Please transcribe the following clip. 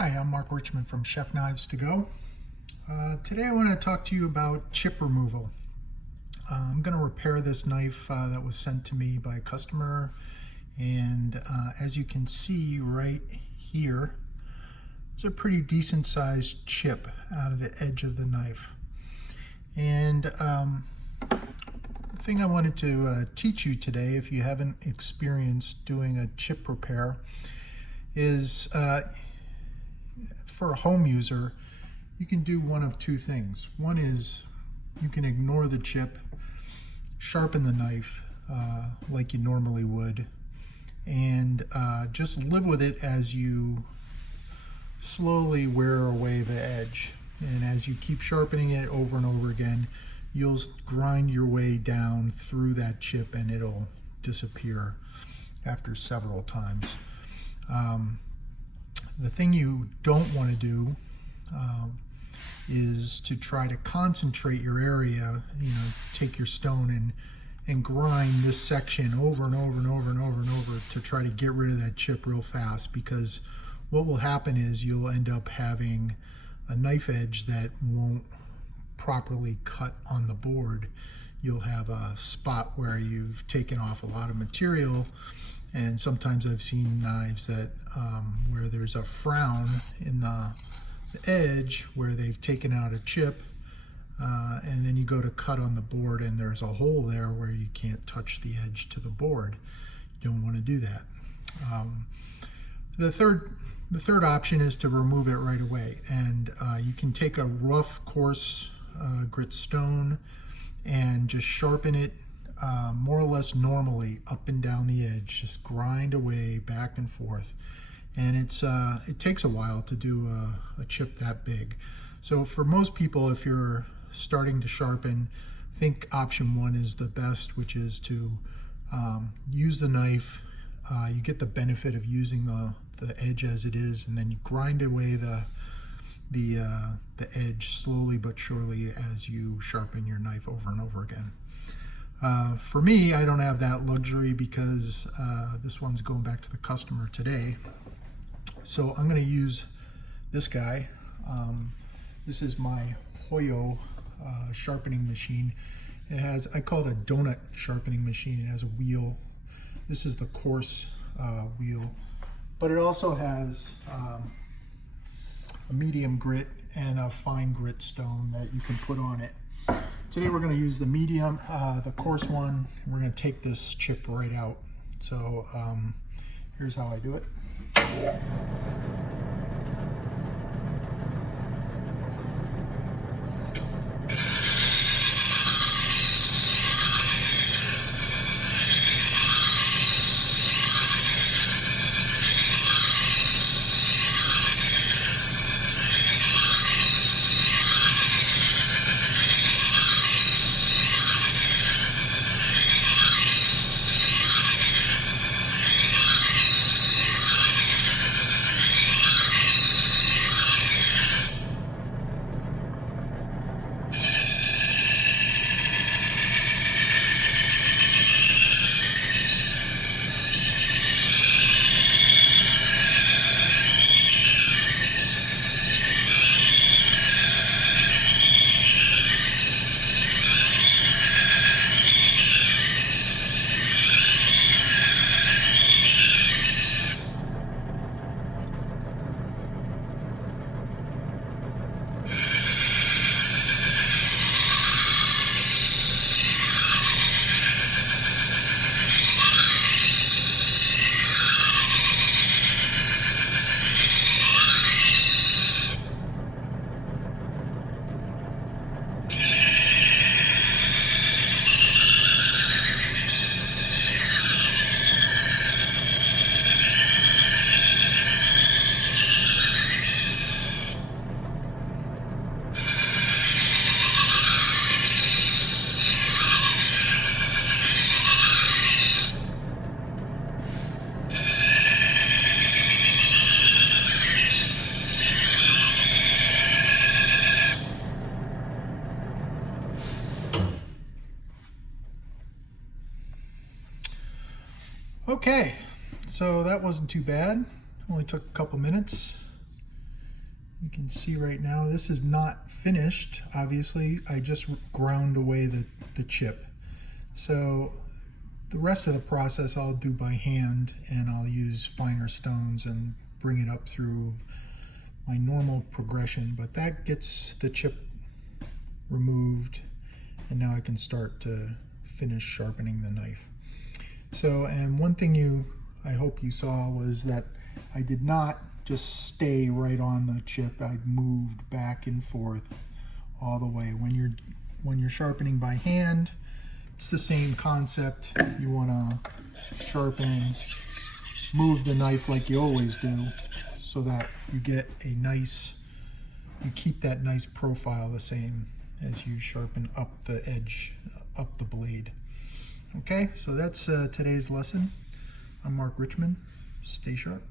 Hi, I'm Mark Richmond from Chef Knives to Go. Today I want to talk to you about chip removal. I'm going to repair this knife that was sent to me by a customer, and as you can see right here, it's a pretty decent sized chip out of the edge of the knife. And the thing I wanted to teach you today, if you haven't experienced doing a chip repair, is for a home user, you can do one of two things. One is you can ignore the chip, sharpen the knife like you normally would, and just live with it as you slowly wear away the edge. And as you keep sharpening it over and over again, you'll grind your way down through that chip and it'll disappear after several times. The thing you don't want to do is to try to concentrate your area, take your stone and grind this section over and over and over and over and over to try to get rid of that chip real fast, because what will happen is you'll end up having a knife edge that won't properly cut on the board. You'll have a spot where you've taken off a lot of material, and sometimes I've seen knives that where there's a frown in the edge where they've taken out a chip, and then you go to cut on the board and there's a hole there where you can't touch the edge to the board. You don't want to do that. The third option is to remove it right away, and you can take a rough, coarse grit stone and just sharpen it more or less normally up and down the edge. Just grind away back and forth, and it takes a while to do a chip that big. So for most people, if you're starting to sharpen, I think option one is the best, which is to use the knife. You get the benefit of using the edge as it is, and then you grind away the edge slowly but surely as you sharpen your knife over and over again. For me, I don't have that luxury because this one's going back to the customer today. So I'm going to use this guy. This is my Hoyo sharpening machine. It has, I call it a donut sharpening machine. It has a wheel. This is the coarse wheel, but it also has a medium grit and a fine grit stone that you can put on it. Today we're going to use the medium, the coarse one. We're going to take this chip right out. So here's how I do it. Okay, so that wasn't too bad. Only took a couple minutes. You can see right now this is not finished. Obviously, I just ground away the chip. So the rest of the process I'll do by hand, and I'll use finer stones and bring it up through my normal progression. But that gets the chip removed, and now I can start to finish sharpening the knife. So, and one thing I hope you saw was that I did not just stay right on the chip. I moved back and forth all the way. When you're sharpening by hand, it's the same concept. You want to sharpen, move the knife like you always do, so that you get a nice, you keep that nice profile the same as you sharpen up the edge, up the blade. Okay, so that's today's lesson. I'm Mark Richmond. Stay sharp.